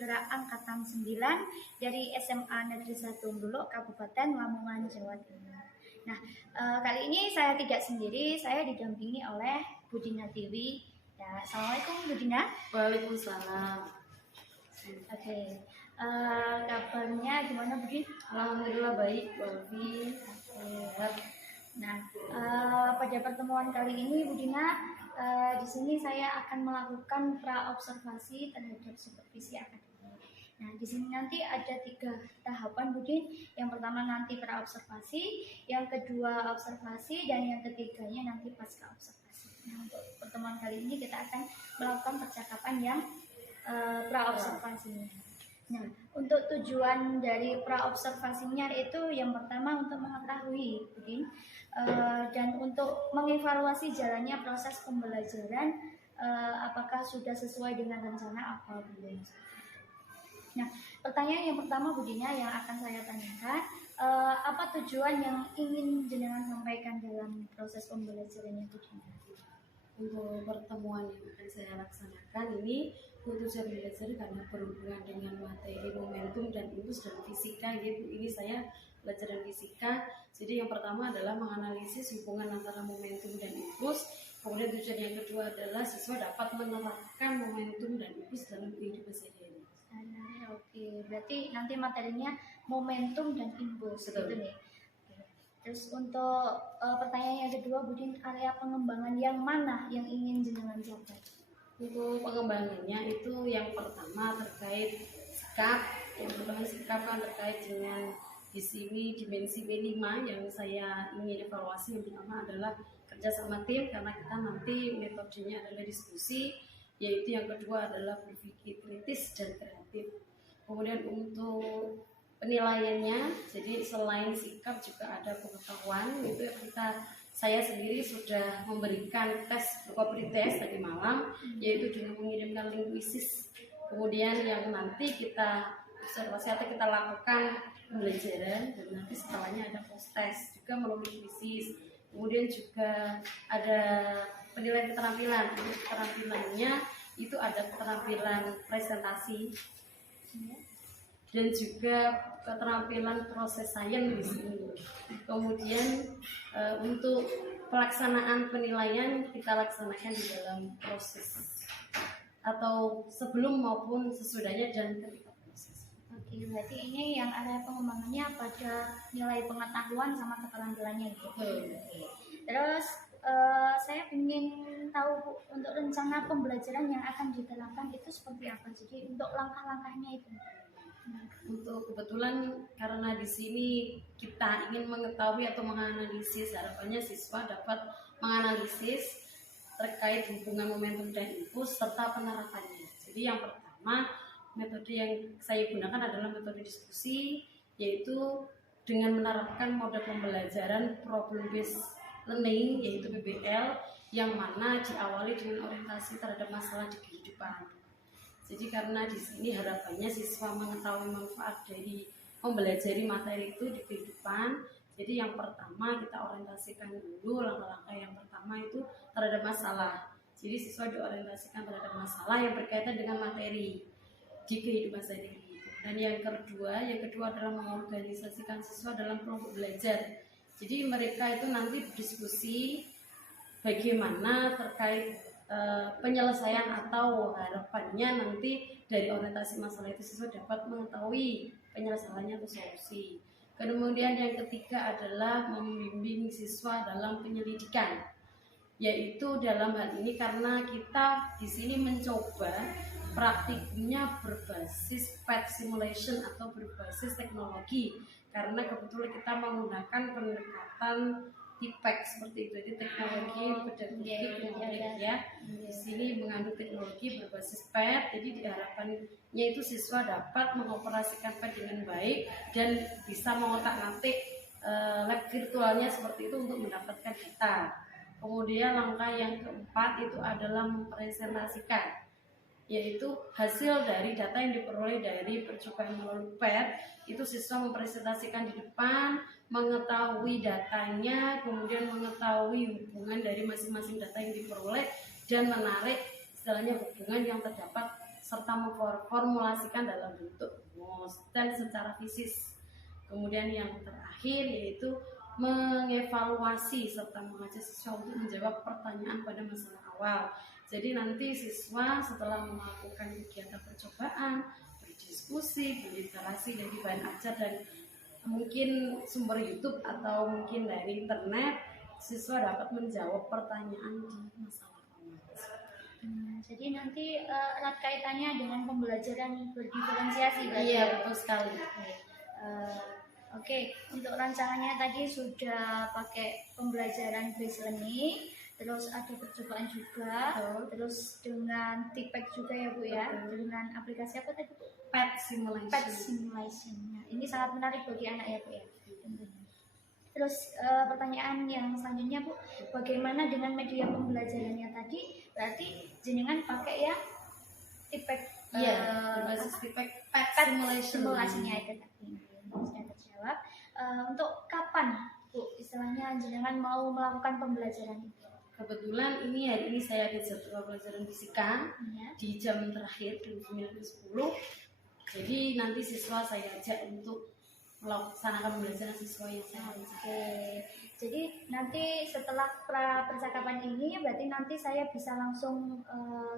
Bergerak Angkatan 9 dari SMA Negeri 1 Bulog, Kabupaten Lamongan, Jawa Timur. Nah, kali ini saya tidak sendiri, saya didampingi oleh Bu Dina Tiwi. Ya, Assalamualaikum Bu Dina. Waalaikumsalam. Oke, kabarnya gimana Bu Dina? Alhamdulillah baik, Walfi. Nah, pada pertemuan kali ini Bu Dina, di sini saya akan melakukan pra-observasi terhadap supervisi akademik. Nah, di sini nanti ada 3 tahapan Bu Din. Yang pertama nanti pra-observasi, yang kedua observasi, dan yang ketiganya nanti pasca observasi. Nah, untuk pertemuan kali ini kita akan melakukan percakapan yang pra-observasinya. Nah, untuk tujuan dari pra-observasinya itu yang pertama untuk mengetahui, Budin, dan untuk mengevaluasi jalannya proses pembelajaran, apakah sudah sesuai dengan rencana apa belum. Nah, pertanyaan yang pertama Budina yang akan saya tanyakan, apa tujuan yang ingin jenengan sampaikan dalam proses pembelajarannya Budina? Untuk pertemuan yang akan saya laksanakan ini untuk saya belajar karena berhubungan dengan materi momentum dan impuls dan fisika. Ini saya pelajaran fisika. Jadi yang pertama adalah menganalisis hubungan antara momentum dan impuls. Kemudian tujuan yang kedua adalah siswa dapat menerapkan momentum dan impuls dalam kehidupan sehari-hari. Oke, berarti nanti materinya momentum dan impuls, gitu nih. Terus untuk pertanyaan yang kedua, Budin, area pengembangan yang mana yang ingin jenengan capai? Untuk pengembangannya itu yang pertama terkait sikap. Yang pertama sikap kan terkait dengan di sini dimensi B5 yang saya ingin evaluasi. Yang pertama adalah kerja sama tim karena kita nanti metodenya adalah diskusi, yaitu yang kedua adalah berpikir kritis dan kreatif. Kemudian untuk penilaiannya, jadi selain sikap juga ada pengetahuan. Itu saya sendiri sudah memberikan tes berupa tes tadi malam, yaitu dengan mengirimkan linguisis. Kemudian yang nanti kita observasi atau kita lakukan pembelajaran, dan nanti setelahnya ada post test juga melalui linguisis. Kemudian juga ada penilaian keterampilan. Untuk keterampilannya itu ada keterampilan presentasi dan juga keterampilan proses sains di sini. Kemudian untuk pelaksanaan penilaian kita laksanakan di dalam proses atau sebelum maupun sesudahnya dan ketika proses. Oke, berarti ini yang area pengembangannya pada nilai pengetahuan sama keterampilannya gitu. Terus saya ingin tahu untuk rencana pembelajaran yang akan diterapkan itu seperti apa. Jadi untuk langkah-langkahnya itu. Untuk kebetulan karena di sini kita ingin mengetahui atau menganalisis, harapannya siswa dapat menganalisis terkait hubungan momentum dan impuls serta penerapannya. Jadi yang pertama metode yang saya gunakan adalah metode diskusi, yaitu dengan menerapkan mode pembelajaran problem based learning yaitu PBL, yang mana diawali dengan orientasi terhadap masalah di kehidupan. Jadi karena di sini harapannya siswa mengetahui manfaat dari mempelajari materi itu di kehidupan. Jadi yang pertama kita orientasikan dulu, langkah-langkah yang pertama itu terhadap masalah. Jadi siswa diorientasikan terhadap masalah yang berkaitan dengan materi di kehidupan sehari-hari. Dan yang kedua adalah mengorganisasikan siswa dalam kelompok belajar. Jadi mereka itu nanti berdiskusi bagaimana terkait penyelesaian atau harapannya nanti dari orientasi masalah itu siswa dapat mengetahui penyelesaiannya atau solusi. Kemudian yang ketiga adalah membimbing siswa dalam penyelidikan, yaitu dalam hal ini karena kita di sini mencoba praktiknya berbasis PET simulation atau berbasis teknologi, karena kebetulan kita menggunakan pendekatan TIPEC seperti itu, jadi teknologi pedagogik ya. Di sini mengandung teknologi berbasis PET, jadi diharapkannya itu siswa dapat mengoperasikan PET dengan baik dan bisa mengotak-atik lab virtualnya seperti itu untuk mendapatkan data. Kemudian langkah yang keempat itu adalah mempresentasikan, yaitu hasil dari data yang diperoleh dari percobaan melalui PET. Itu siswa mempresentasikan di depan, mengetahui datanya, kemudian mengetahui hubungan dari masing-masing data yang diperoleh dan menarik istilahnya hubungan yang terdapat serta memformulasikan dalam bentuk rumus dan secara fisis. Kemudian yang terakhir yaitu mengevaluasi serta mengajak siswa untuk menjawab pertanyaan pada masalah awal. Jadi nanti siswa setelah melakukan kegiatan percobaan, berdiskusi, berinteraksi dari bahan ajar dan mungkin sumber YouTube atau mungkin dari internet, siswa dapat menjawab pertanyaan di masalah awal. Jadi nanti erat kaitannya dengan pembelajaran berdiferensiasi. Iya, betul sekali. Oke, untuk rancangannya tadi sudah pakai pembelajaran base learning, terus ada percobaan juga, terus dengan TPEC juga ya Bu ya, dengan aplikasi apa tadi Bu? PET simulation. PET simulation. Nah, ini sangat menarik bagi anak ya Bu ya. Terus pertanyaan yang selanjutnya Bu, bagaimana dengan media pembelajarannya tadi? Berarti jenengan pakai ya TPEC. Iya, berbasis TPEC PET simulasinya itu tadi. Sudah terjawab. Untuk kapan Bu istilahnya jenengan mau melakukan pembelajaran itu? Kebetulan hari ini saya ada jadwal pelajaran fisika di jam terakhir di 9:10. Jadi nanti siswa saya ajak untuk melaksanakan pembelajaran siswa yang saya Jadi nanti setelah percakapan ini berarti nanti saya bisa langsung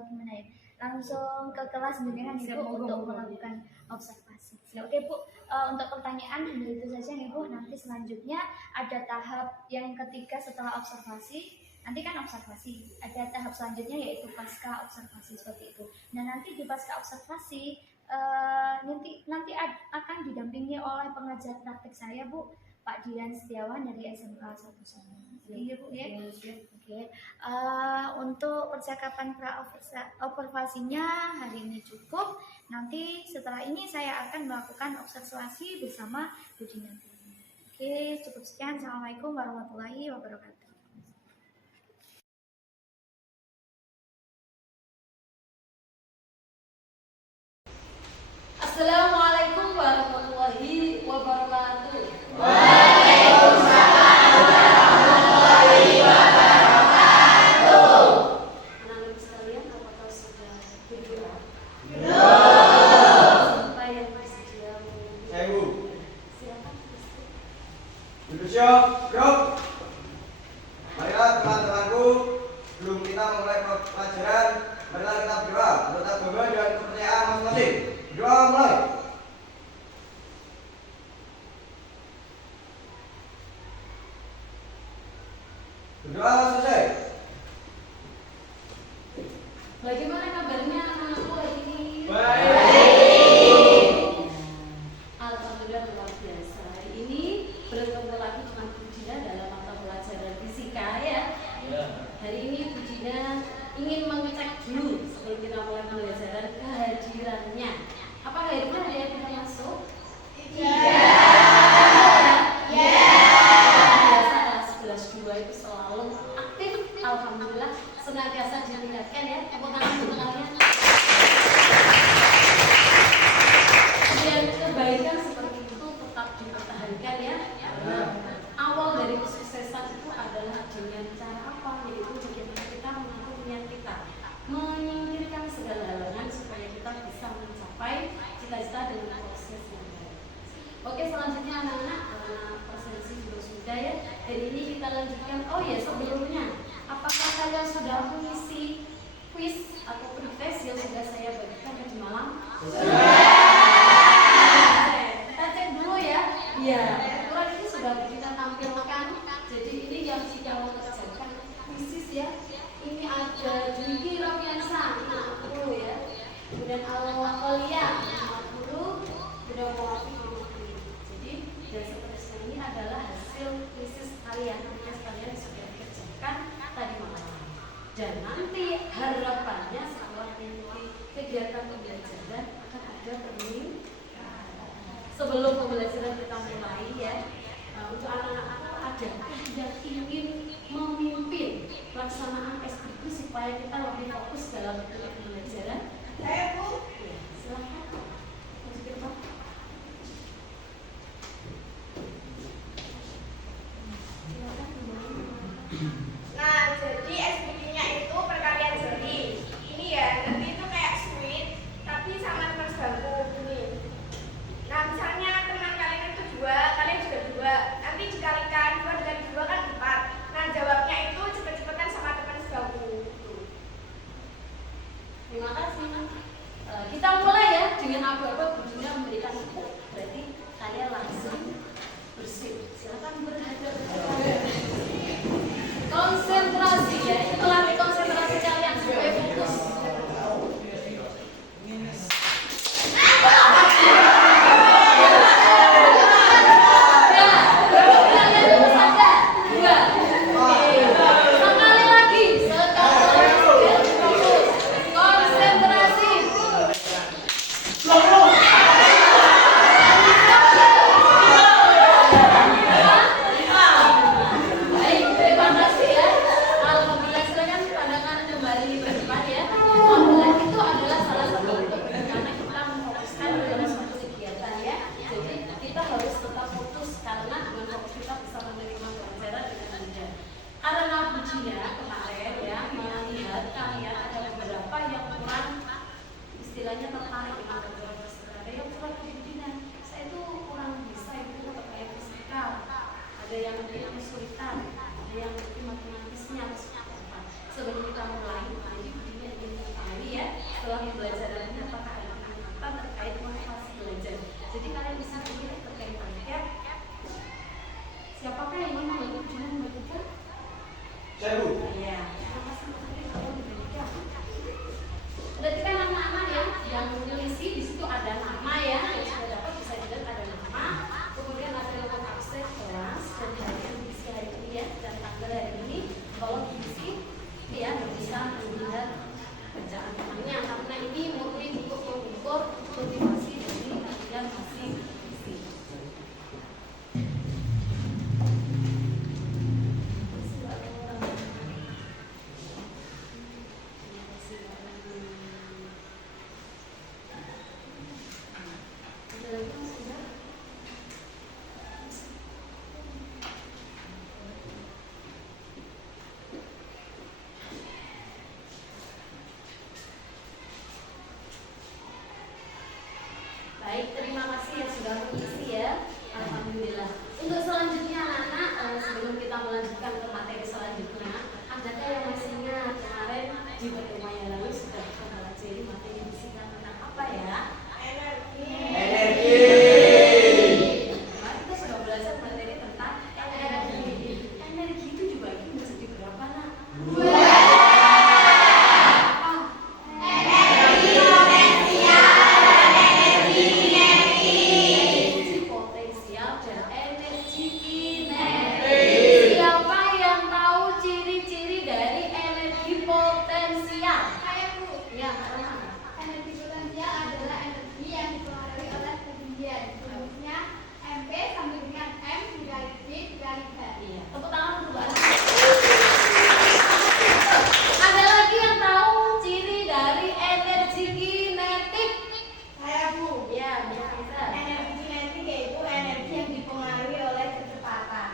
gimana ya? Langsung ke kelas jenengan Ibu untuk melakukan observasi. Oke Bu, untuk pertanyaan hanya itu saja nih Bu. Nanti selanjutnya ada tahap yang ketiga setelah observasi. Nanti kan observasi, ada tahap selanjutnya yaitu pasca observasi seperti itu. Nah nanti di pasca observasi nanti akan didampingi oleh pengajar praktik saya Bu, Pak Dian Setiawan dari SMK 1 Solo. Iya Bu ya. Oke. Untuk percakapan pra-observasinya hari ini cukup. Nanti setelah ini saya akan melakukan observasi bersama Bu Dina. Oke, cukup sekian. Assalamualaikum warahmatullahi wabarakatuh. Assalamualaikum warahmatullahi wabarakatuh. Waalaikumsalam warahmatullahi wabarakatuh. Anak-anak sekalian, apakah sudah berdoa? Belum. Siapa yang bersedia? Saya Bu. Silakan. Duduk siap, Bro. Marilah teman-temanku, sebelum kita memulai pelajaran, marilah kita berdoa menurut agama dan kepercayaan masing-masing. Berdoa mulai. Berdoa selesai. Bagaimana kabarnya anak-anakku hari ini? Baik. Alhamdulillah luar biasa. Hari ini bertemu lagi dengan Bu Dina dalam mata pelajaran fisika ya. Hari ini Bu Dina ingin mengecek dulu sebelum kita mulai pembelajaran kehadirannya. Apakah hari ini ada yang kita masuk? Iya. Biasa kelas 11 2 itu selalu aktif. Alhamdulillah senantiasa diingatkan ya. Tepuk tangan untuk kalian. Dan kebaikan seperti itu tetap dipertahankan ya. Karena awal dari kesuksesan itu adalah dengan cara apa? Yaitu bagaimana kita mengatur niat kita, menyingkirkan segala halangan supaya kita bisa mencapai cita-cita dengan proses yang baik. Oke, selanjutnya anak-anak presensi juga sudah ya. Hari ini kita lanjutkan. Oh ya, sebelumnya apakah kalian sudah mengisi quiz atau pretest yang sudah saya bagikan tadi malam? Kita cek dulu ya. Iya, kebetulan ini sudah kita tampilkan. Jadi ini yang kita mau kerjakan kuisis ya. Ini ada Dwiki Romiansa 50 ya. Kemudian Al-Wakolia 50, kemudian Muafi 50. Jadi dan seterusnya ini adalah hasil kuisis kalian. Kalian sudah dikerjakan tadi malam. Dan nanti harapannya setelah ini kegiatan pembelajaran akan ada training sebelum pembelajaran kita mulai ya. Untuk anak-anak ada yang ingin memimpin pelaksanaan SPQ supaya kita lebih fokus dalam pembelajaran. Saya Bu. Ya, silakan. Masukin Pak. Silakan. Nah, jadi SPP-nya itu perkalian jari. Ini ya, nanti itu kayak sweet. Baik, terima kasih ya. Alhamdulillah silakan pandangan kembali ke depan ya. Alhamdulillah itu adalah salah satu bentuk bagaimana kita memfokuskan dalam suatu kegiatan ya. Jadi kita harus tetap fokus karena dengan fokus kita bisa menerima pelajaran dengan mudah. Karena ujinya kemarin ya melihat kalian ada beberapa yang kurang istilahnya tertarik dengan beberapa ada yang kurang kemungkinan saya itu kurang bisa itu terkait fisika, ada yang mungkin kesulitan, ada yang mungkin matematisnya atau seperti apa. Sebelum kita mulai, jadi begini ingin mengetahui ya setelah pembelajaran ini apakah ada peningkatan terkait motivasi belajar. Jadi kalian bisa pilih terkait target. Siapakah yang ingin membantu Budina membagikan? Saya Bu. Iya. Terima kasih Mas Adi kalau dibagikan. Perhatikan nama-nama ya yang meneliti di situ ada nama ya yang sudah dapat bisa dilihat ada nama, kemudian ada nama absen kelas dan hari yang diisi hari ini ya dan tanggal hari ini. Kalau diisi ya bisa melihat bacaan namanya karena ini murni untuk mengukur motivasi dari kalian masing-masing. Baik, terima kasih yang sudah mengisi ya. Alhamdulillah. Untuk selanjutnya anak-anak, sebelum kita melanjutkan ke materi selanjutnya, adakah yang masih ingat kemarin di pertemuan yang lalu sudah kita pelajari materi fisika tentang apa ya? Energi. Kemarin kita sudah belajar materi tentang energi. Energi itu juga itu menjadi berapa nak? Energi potensial dan energi kinetik. Siapa yang tahu ciri-ciri dari energi potensial? Saya Bu, Ya, karena energi potensial adalah energi yang dipengaruhi oleh ketinggian. Rumusnya MP sama dengan M dikali V dikali H. iya, tepuk tangan dulu Mbak. Ada lagi yang tahu ciri dari energi kinetik? Saya Bu, Ya, bisa. energi kinetik yaitu energi yang dipengaruhi oleh kecepatan.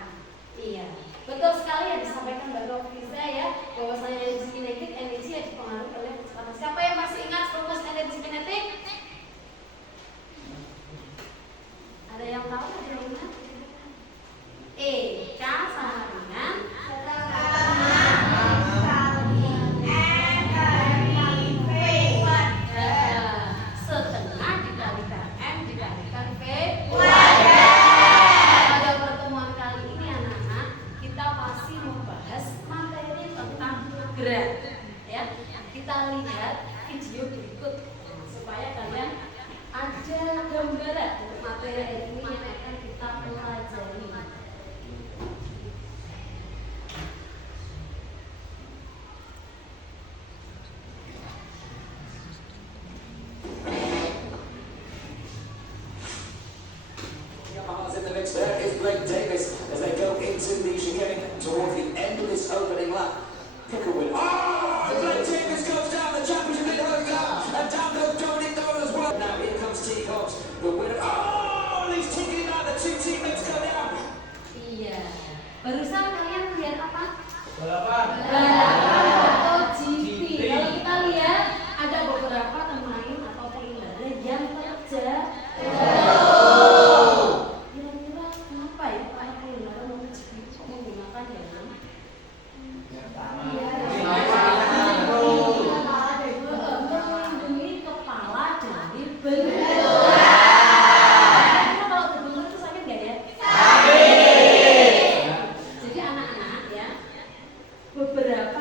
Iya, betul sekali yang disampaikan Mbak Rofiza ya, bahwasanya energi kinetik energi yang dipengaruhi oleh kecepatan. Siapa yang masih ingat rumus energi kinetik? Ada yang tahu? Ada yang ingat? E K sama dengan setengah dikalikan M dikalikan V. Pada pertemuan kali ini anak-anak kita masih membahas materi tentang gerak ya. Kita lihat video berikut supaya kalian ada gambaran untuk materi hari ini yang akan kita pelajari. In the mix there is Greg Davis as they go into the chicane towards the end of this opening lap. Pick a win. Oh! Greg Davis goes down, the championship in goes down, and down goes Dominic Dolan as well. Now here comes T. Hobbs, the winner. Oh! He's ticking out, the two teammates go down. Iya. Barusan kalian lihat apa? Balapan. Atau GP. Kalau kita lihat ada beberapa pemain atau pengendara yang terjatuh. Kira-kira kenapa ya para pengendara MotoGP itu menggunakan helm? Melindungi kepala dari benturan. Kalau terbentur itu sakit nggak ya? Jadi anak-anak ya, beberapa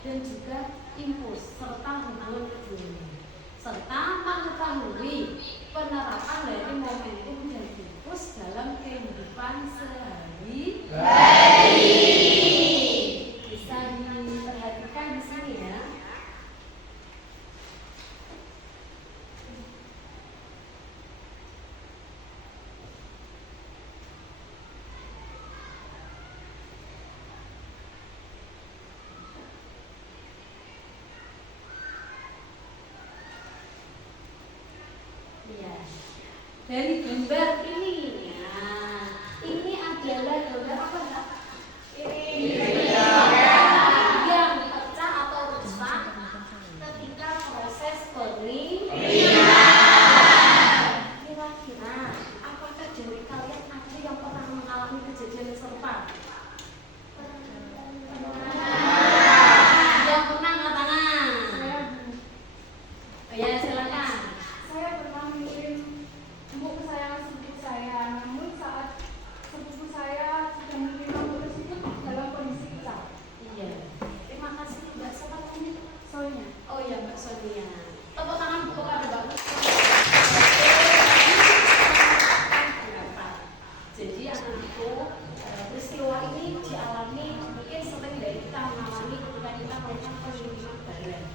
dan juga impuls serta hubungan keduanya, serta mengetahui penerapan dari momentum dan impuls dalam kehidupan sehari-hari. Bisa diperhatikan di sini ya. Dari gambar ini, nah, ini adalah gambar apa enggak? Yang pecah atau rusak ketika proses burning. Kira-kira apakah dari kalian ada yang pernah mengalami kejadian serupa? Yang pernah angkat tangan. Oh ya, silakan. Saya pernah mengirim buku kesayangan sepupu saya, namun saat sepupu saya sedang menerima buku tersebut dalam kondisi pecah. Iya. Terima kasih Mbak. Siapa namanya? Soalnya, Oh iya, Mbak Sonia. Tepuk tangan kepada Mbak. Jadi anak-anakku, peristiwa ini dialami mungkin sering dari kita mengalami ketika kita melakukan pengiriman barang.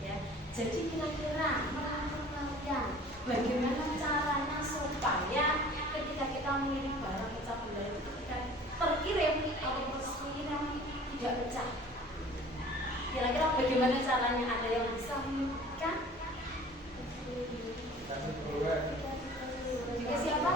Ya. Jadi kira-kira menurut kalian bagaimana caranya supaya ketika kita mengirim barang pecah benda itu ketika terkirim atau terkirim tidak pecah? Kira-kira bagaimana caranya? Ada yang bisa menunjukkan? Juga siapa?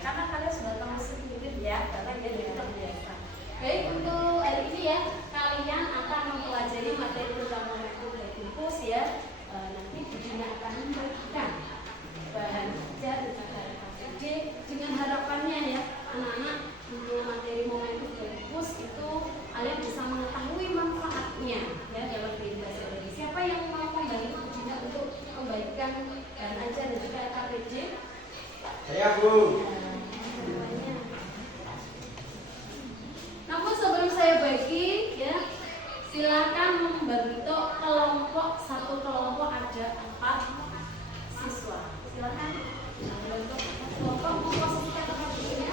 Karena kalian sudah tahu sedikit ya, karena dia sudah terbiasa. Baik, untuk hari ini ya, kalian akan mempelajari materi tentang momentum dan impuls ya. Nanti Budina akan membagikan bahan kerja tentang hari KPD dengan harapannya ya, anak-anak, untuk materi momentum dan impuls itu kalian bisa mengetahui manfaatnya ya dalam kehidupan sehari-hari. Siapa yang mau membantu Budina untuk membagikan bahan ajar dan juga KPD? Saya, Bu. Namun sebelum saya bagi ya, silakan membentuk kelompok. Satu kelompok ada 4 siswa. Silakan membentuk kelompok, memposisikan tempat duduknya.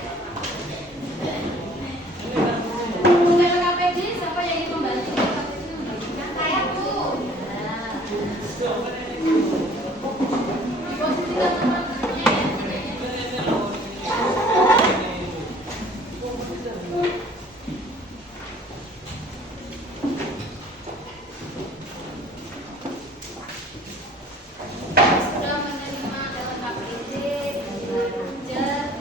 Untuk KPD, siapa yang ingin membantu KPD membagikan? Saya, Bu. Diposisikan tempat duduknya ya. Sudah menerima LKPD, belajar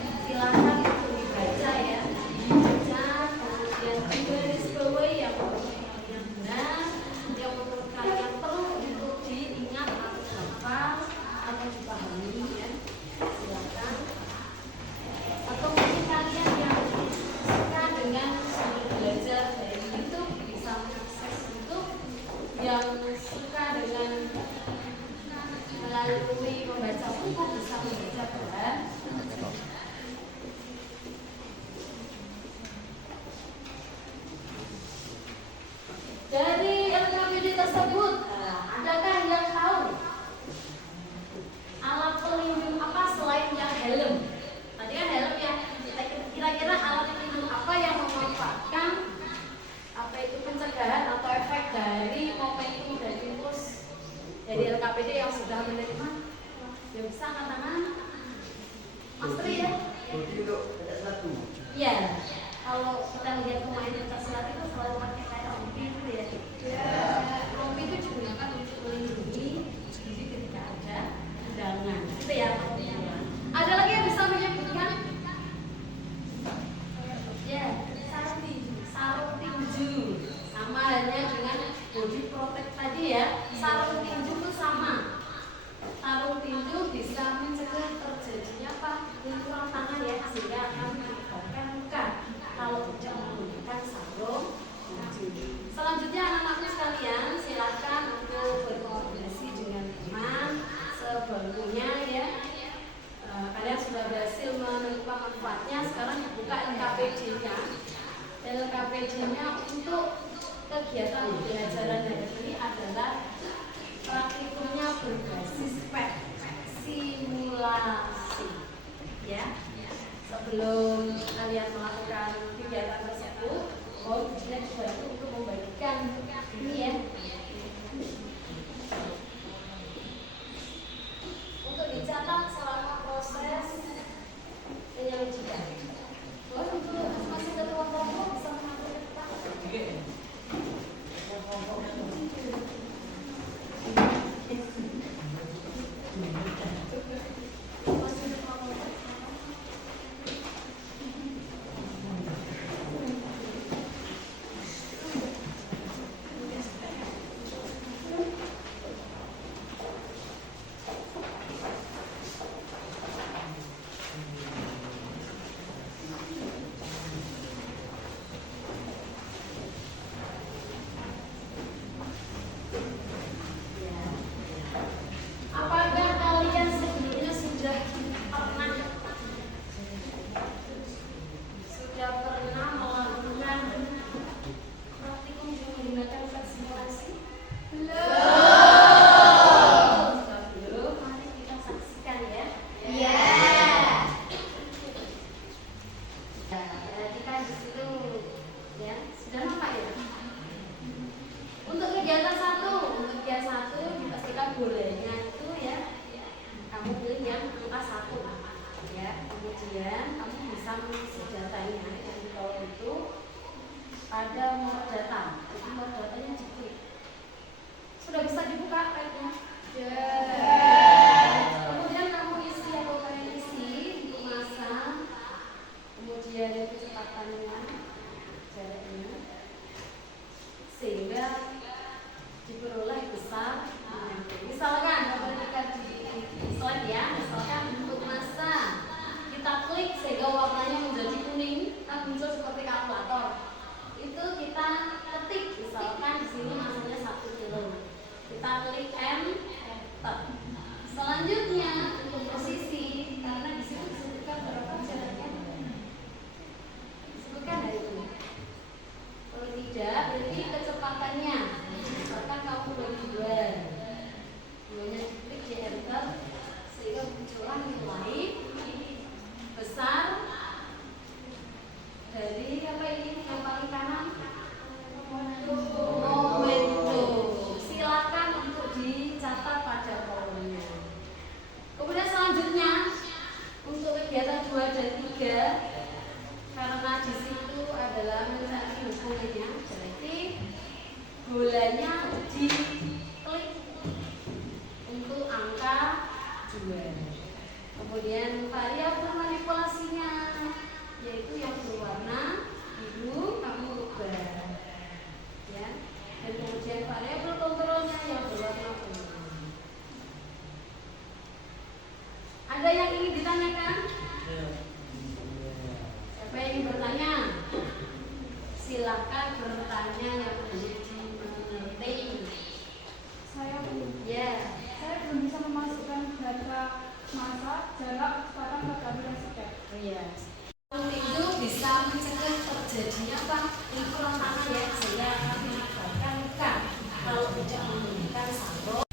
KPJ-nya untuk kegiatan pembelajaran hari ini adalah praktikumnya berbasis PET simulasi. Ya, sebelum kalian melakukan kegiatan tersebut, kita dibantu untuk membagikan ini ya. Untuk dicatat selama proses penyelidikan. Untuk masing-masing ketua kelompok bisa mengambil catatan. Apakah kalian sebelumnya sudah pernah melakukan praktikum yang menggunakan PET simulasi? Belum. Mari kita saksikan ya. Perhatikan di situ ya. Sudah nampak ya? Untuk kegiatan satu dipastikan bolehnya itu ya kamu pilih yang angka 1 ya. Kemudian kamu bisa mengisi datanya yang di bawah itu pada nomor data. Jadi nomor datanya diklik. Sudah bisa dibuka petnya? Kemudian kamu isi atau kalian isi untuk masa, kemudian kecepatannya, jaraknya, sehingga diperoleh besar. Misalkan perhatikan di slide ya, misalkan untuk masa kita klik sehingga warnanya menjadi kuning, kan muncul seperti kalkulator. Itu kita ketik, misalkan di sini masanya 1 kilo. Kita klik enter. Selanjutnya untuk posisi, karena di sini disebutkan berapa jaraknya, disebutkan dari itu. Kalau tidak, berarti kecepatannya. Misalkan kamu bagi 2 nya diklik di enter sehingga muncullah nilai besar dari apa ini yang paling kanan momentum. Silakan untuk dicatat pada kolomnya. Kemudian selanjutnya untuk kegiatan 2 dan 3, karena di situ adalah mencari hubungannya, berarti bolanya diklik untuk angka 2. Kemudian variabel manipulasinya yaitu yang berwarna biru kamu ubah ya. Dan kemudian variabel kontrolnya yang berwarna kuning. Ada yang ingin ditanyakan? Siapa yang ingin bertanya? Silakan bertanya yang mengerti. Saya belum. Ya. Saya belum bisa memasukkan data masa, jarak, kecepatan ke tabel step. Iya. Itu bisa mencegah terjadinya apa? Lingkuran tanah ya, sehingga akan menyebabkan luka kalau tidak menggunakan sampo.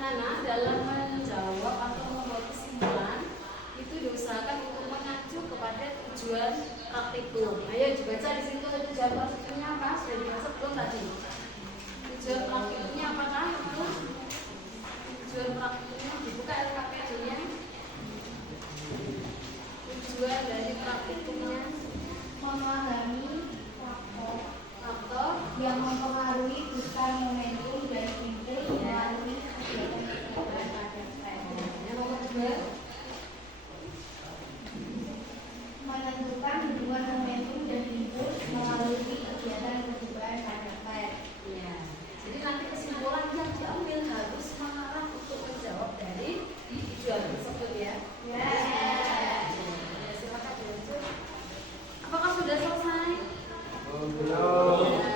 Anak-anak dalam menjawab atau membuat kesimpulan itu diusahakan untuk mengacu kepada tujuan praktikum. Ayo dibaca di situ tujuan praktikumnya apa? yang mempengaruhi bukan momentum dan impuls melalui kegiatan-kegiatan pada tren. Yang nomor 2, Menentukan hubungan momentum dan impuls melalui kegiatan-kegiatan pada tren. ya. Jadi nanti kesimpulan yang diambil harus mengarah untuk menjawab dari tujuan tersebut ya. Ya. Ya, silakan dilanjut. Apakah sudah selesai? Belum. Ya,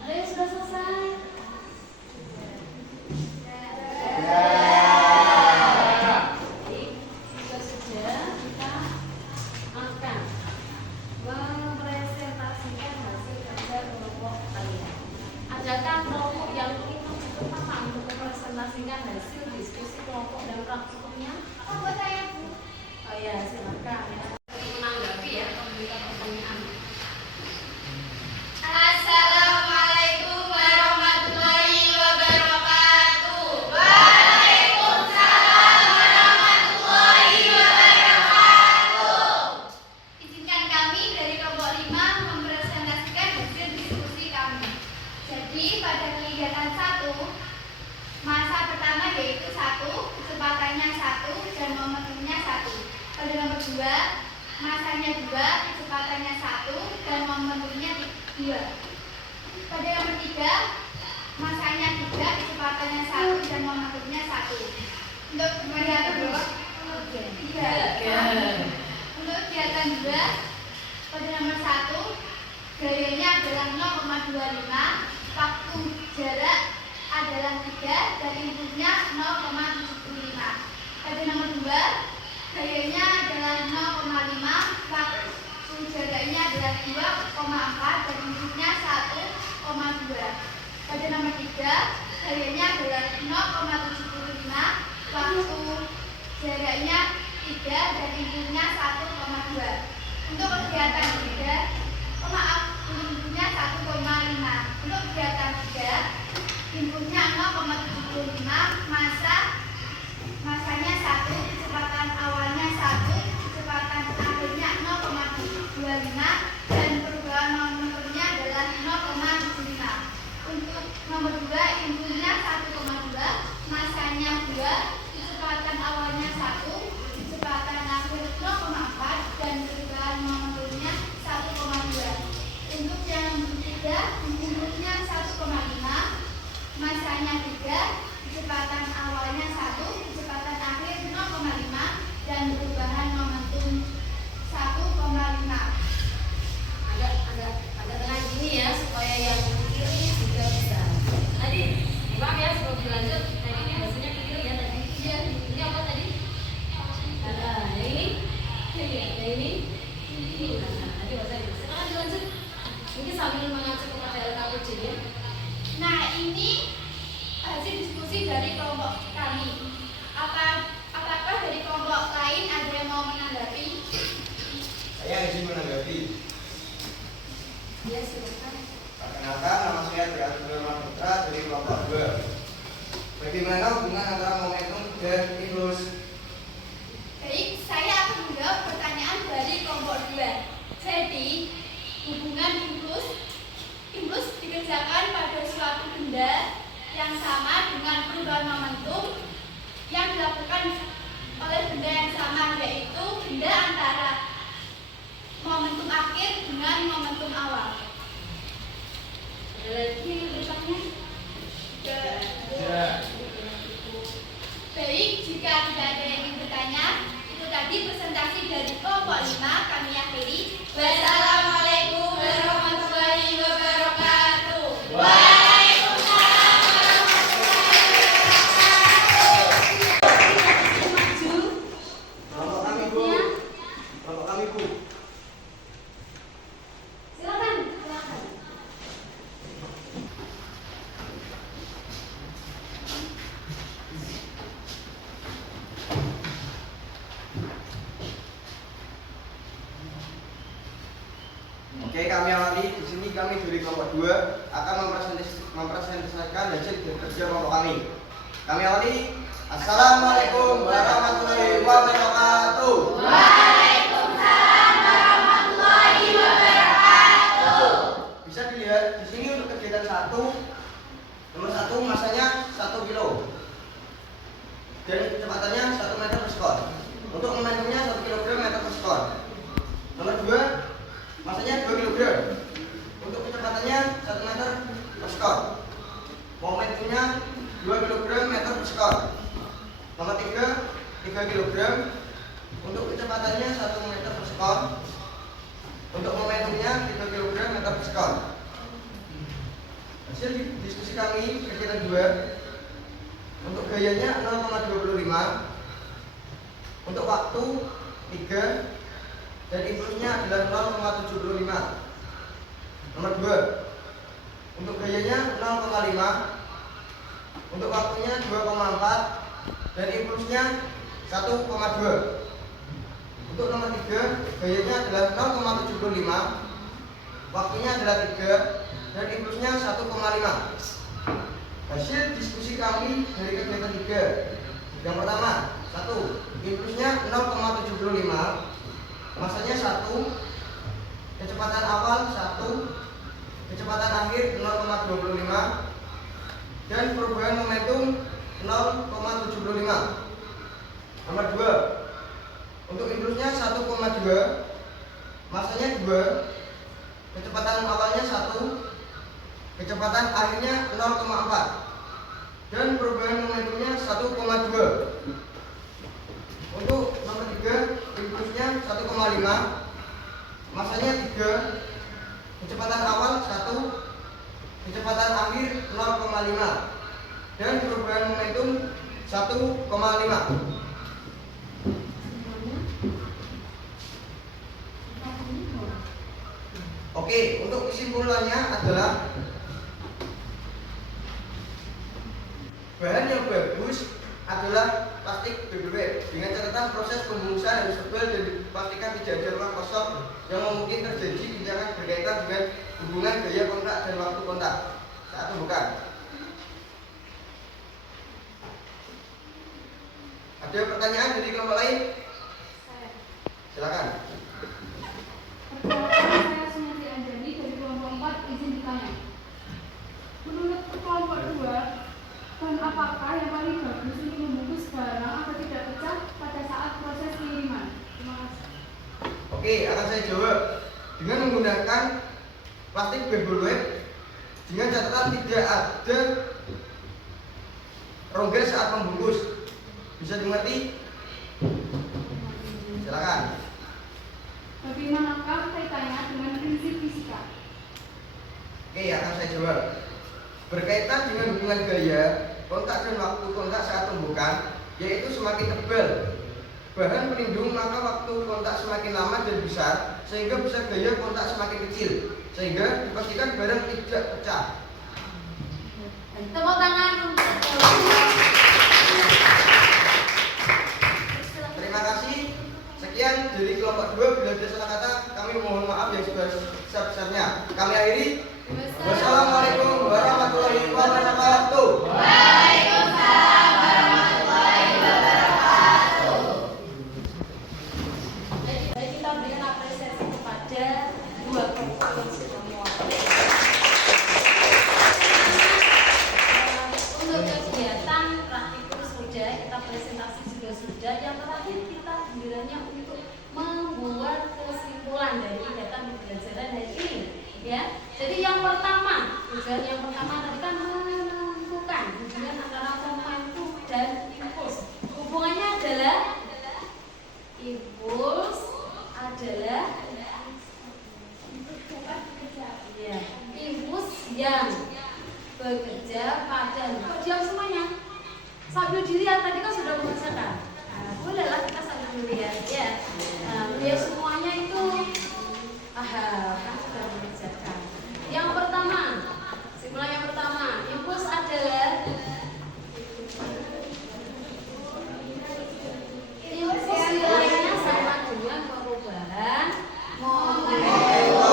ada yang sudah selesai? Jadi, sudah saja kita akan mempresentasikan hasil kerja kelompok kalian. Adakah kelompok yang ingin pertama untuk mempresentasikan hasil diskusi kelompok dan praktikumnya? Kelompok saya, Bu. Oh ya, silakan ya. Menanggapi ya, memberikan pertanyaan. Assalamualaikum warahmatullahi wabarakatuh. Waalaikumsalam warahmatullahi wabarakatuh. Izinkan kami dari kelompok 5 mempresentasikan hasil diskusi kami. Jadi pada kegiatan 1, masa pertama yaitu 1, kecepatannya 1 dan momentumnya 1. Pada nomor 2, masanya 2, kecepatannya 1 dan momentumnya 2. Pada nomor 3, masanya 3, kecepatannya 1 dan momentumnya 1. Untuk kegiatan 2, untuk kegiatan 2, pada nomor 1, gayanya adalah 0,25, waktu jarak adalah 3 dan inputnya 0,75. Pada nomor 2, gayanya adalah 0,5, waktu jaraknya adalah 2,4 dan inputnya 1,2. Pada nomor 3, gayanya adalah 0,75, waktu jaraknya 3 dan inputnya 1,2. Untuk kegiatan 3, inputnya 1,5. Untuk kegiatan 3, inputnya 0,75, masanya 1, kecepatan awalnya 1, kecepatan akhirnya 0,25 dan perubahan momentumnya adalah 0,75. Untuk nomor 2, inputnya 1,2, masanya 2, kecepatan awalnya 1, kecepatan akhir 0,4 dan perubahan momentumnya 1,2. Untuk yang ketiga, inputnya 1,5, masanya 3, kecepatan awalnya 1, kecepatan akhir 0,5 dan perubahan momentum 1,5. Agak tenang gini ya supaya yang kiri juga bisa. Tadi, maaf ya sebelum dilanjut. Tadi ini bahasanya kiri ya tadi. Iya. Ini apa tadi? Yang ini? Yang ini? Nah, tadi bahasa Inggris. Silakan dilanjut. Mungkin sambil mengacu kepada LKUJ ya. Nah, ini hasil diskusi dari kelompok kami. Apakah dari kelompok lain ada yang mau menanggapi? Saya izin menanggapi. Ya, silakan. Perkenalkan, nama saya Triatus Nurman Putra dari kelompok 2. Bagaimana hubungan antara momentum dan impuls? Baik, saya akan menjawab pertanyaan dari kelompok 2. Jadi, hubungan impuls dikerjakan pada suatu benda yang sama dengan perubahan momentum yang dilakukan oleh benda yang sama, yaitu benda antara momentum akhir dengan momentum awal. kami awali. Di sini kami dari kelompok 2 akan mempresentasikan hasil kerja kelompok kami. Kami awali. Assalamualaikum warahmatullahi wabarakatuh. Waalaikumsalam warahmatullahi wabarakatuh. Bisa dilihat di sini untuk kegiatan 1, nomor 1 masanya 1 kilo dan kecepatannya 1 meter per sekon. Untuk momentumnya 1 kg meter per sekon. Nomor 2 masanya 2 kg. Untuk kecepatannya 1 meter per sekon. Momentumnya 2 kg meter per sekon. Nomor 3 kg. Untuk kecepatannya 1 meter per sekon. Untuk momentumnya 3 kg meter per sekon. Hasil diskusi kami kegiatan 2. Untuk gayanya 0,25. Untuk waktu 3 dan impulsnya adalah 0,75. Nomor 2. Untuk gayanya 0,5. Untuk waktunya 2,4 dan impulsnya 1,2. Untuk nomor 3, gayanya adalah 0,75. Waktunya adalah 3 dan impulsnya 1,5. Hasil diskusi kami dari kegiatan 3. Yang pertama, 1. Impulsnya 0,75. Masanya 1. Kecepatan awal 1. Kecepatan akhir 0,25. Dan perubahan momentum 0,75. Nomor 2. Untuk impulsnya 1,2. Masanya 2. Kecepatan awalnya 1. Kecepatan akhirnya 0,4 dan perubahan momentumnya 1,2. Untuk nomor 3, impulsnya 1,5. Masanya 3. Kecepatan awal 1. Kecepatan akhir 0,5 dan perubahan momentum 1,5. Oke, untuk kesimpulannya adalah bahan yang bagus adalah plastik BBW. Dengan catatan proses pembungkusan harus tebal dan dipastikan tidak ada ruang kosong yang mungkin terjadi guncangan berkaitan dengan hubungan gaya kontak dan waktu kontak saat pembukaan. Ada pertanyaan dari kelompok lain? Silakan. Perkenalkan, saya Sunyati Anjani dari kelompok 4, izin ditanya. Menurut kelompok 2, bahan apakah yang paling bagus untuk membungkus barang agar tidak pecah pada saat proses pengiriman? Terima kasih. Oke, akan saya jawab dengan menggunakan plastik BBW dengan catatan tidak ada rongga saat membungkus. Bisa dimengerti? Silakan. Bagaimanakah kaitannya dengan prinsip fisika? Oke, akan saya jawab. Berkaitan dengan hubungan gaya, kontak dan waktu kontak saat pembukaan, yaitu semakin tebal bahan pelindung, maka waktu kontak semakin lama dan besar, sehingga besar gaya kontak semakin kecil, sehingga dipastikan barang tidak pecah. Tepuk tangan untuk Terima kasih. Sekian dari kelompok 2. Bila ada salah kata, kami mohon maaf yang sebesar-besarnya. Kami akhiri. Wassalamualaikum warahmatullahi wabarakatuh. Waalaikumsalam warahmatullahi wabarakatuh. Jadi kita berikan apresiasi kepada dua kelompok yang sudah mewakili. Untuk kegiatan praktikum sudah, kita presentasi juga sudah. Yang terakhir kita gilirannya untuk membuat kesimpulan dari kegiatan pembelajaran hari ini. Ya, jadi yang pertama, tujuan yang pertama tadi kan menentukan hubungan antara momentum dan impuls. Hubungannya adalah impuls adalah ya, impuls yang bekerja pada diam semuanya. Sambil dilihat tadi kan sudah mengerjakan. Nah, bolehlah kita sambil dilihat ya. Lihat semuanya itu kan sudah mengerjakan. Yang pertama, simpulan yang pertama, impuls adalah impuls nilainya sama dengan perubahan momentum.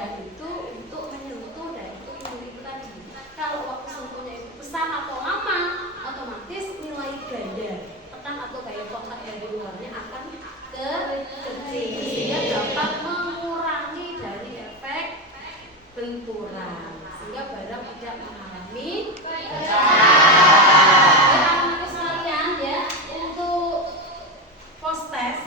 benda itu untuk menyentuh dari ibu tadi. Kalau waktu sentuhnya itu besar atau lama, otomatis nilai gaya tekan atau gaya kontak dari luarnya akan kecil, sehingga dapat mengurangi dari efek benturan, sehingga barang tidak mengalami anak-anak sekalian ya. Untuk post test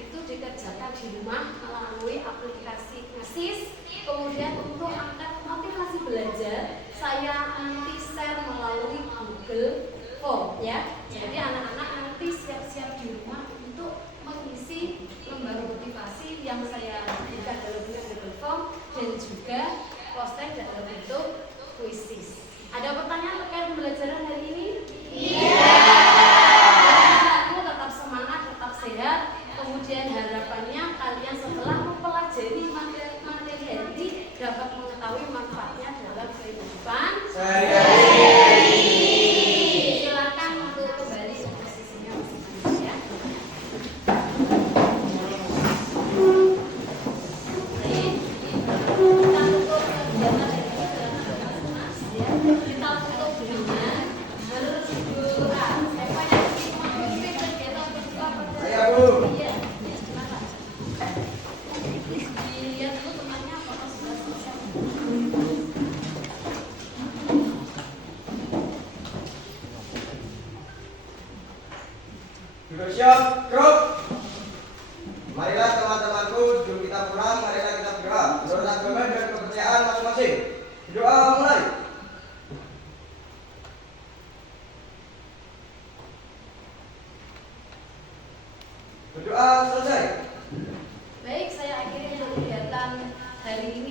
itu dikerjakan di rumah melalui aplikasi KUSIS. Kemudian untuk angkat motivasi belajar, saya nanti share melalui Google Form ya. Jadi anak-anak nanti siap-siap di rumah untuk mengisi lembar motivasi yang saya berikan dalam bentuk Google Form dan juga post test dalam bentuk KUSIS. Ada pertanyaan terkait pembelajaran hari ini? Iya. Aku tetap semangat, tetap sehat. Kemudian harapannya kalian setelah mempelajari materi hari ini dapat mengetahui manfaatnya dalam kehidupan sehari-hari. Silakan untuk kembali ke posisinya masing-masing ya. Baik, kita tutup kegiatan dari kelas ya. Kita tutup dengan berdoa. Siapa yang ingin memimpin kegiatan berdoa pada Saya, Bu. Iya, silakan. Dilihat dulu temannya apakah sudah selesai. Duduk siap, grup. Marilah teman-temanku, sebelum kita pulang, marilah kita berdoa menurut agama dan kepercayaan masing-masing. Doa mulai. Berdoa selesai. Baik, saya akhiri kegiatan hari ini.